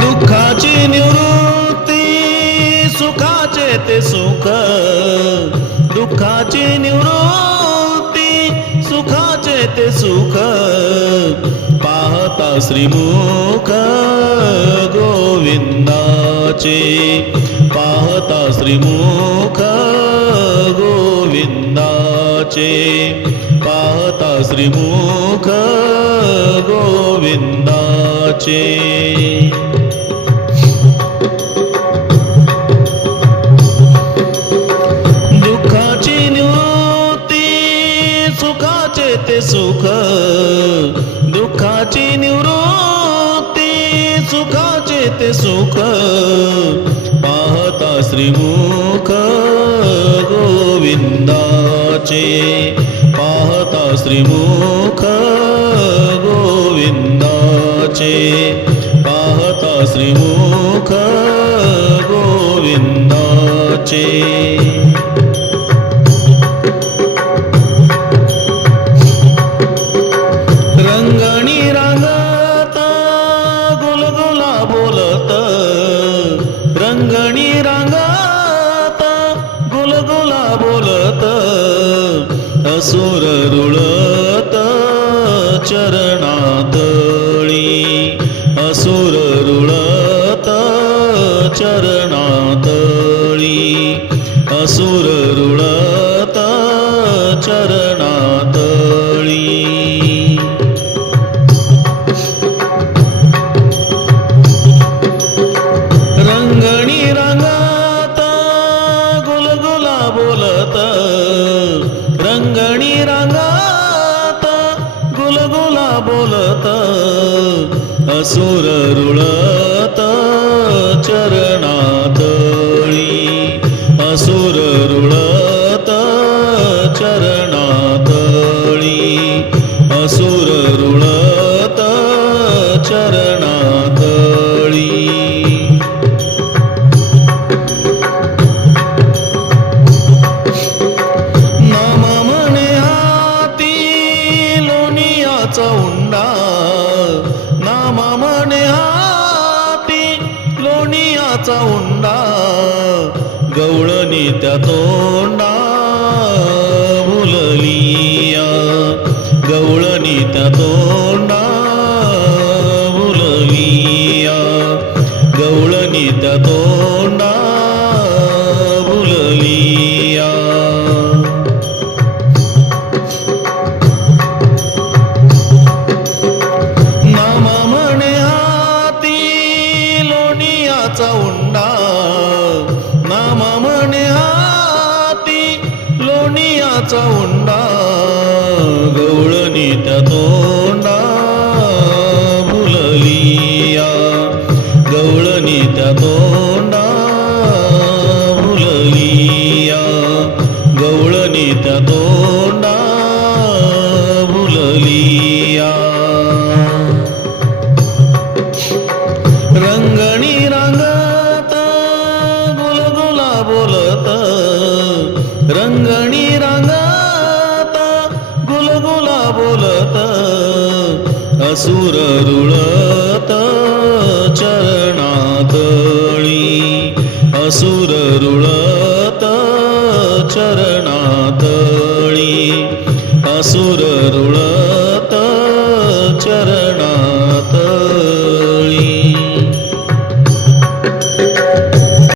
दुःखाची निवृत्ती सुखाचे ते सुख, दुःखाची निवृत्ती सुखाचे ते सुख, पाहता श्रीमुख गोविंदाचे, पाहता श्रीमुख गोविंदाचे, पाहता श्रीमुख गोविंदाचे. दुःखाची निवृत्ती सुखाचे ते सुख, दुःखाची निवृत्ती सुखाचे ते सुख, पाहता श्रीमुख गोविंदाचे, पाहता श्रीमुख गोविंदाचे, पाहता श्रीमुख गोविंदाचे. रंगणी रांगत गुलगुला बोलत, रंगणी रांगत गुलगुला बोलत, असुर रुळत चरणातळी, असुर रुळत चरणातळी, असुर रुळत चरणातळी. रंगणी रांगत गुलगुला बोलत, रंगणी रांगत गुलगुला बोलत, असुर रुळत चरणातळी, असुर रुळत चरणातळी, असुर रुळत चरणातळी. नाम म्हणे हाती लोणियाचा उंडा, नाम म्हणे हाती लोणियाचा उंडा, गवळणी त्या तोंडा भुललिया, गवळणी त्या तोंडा भुललिया, गवळणी त्या तोंडा भुललिया. नाम म्हणे हाती लोणियाचा उंडा, नाम म्हणे हाती लोणियाचा उंडा, गवळणी त्या तोंडा भुललिया, गवळणी त्या तोंडा भुललिया, गवळणी त्या तोंडा भुललिया. रंगणी रांगत गुलगुला बोलत, रंगणी रांगत गुलगुला बोलत, असुर रुळत चरणातळी, असुर रुळत चरणातळी, असुर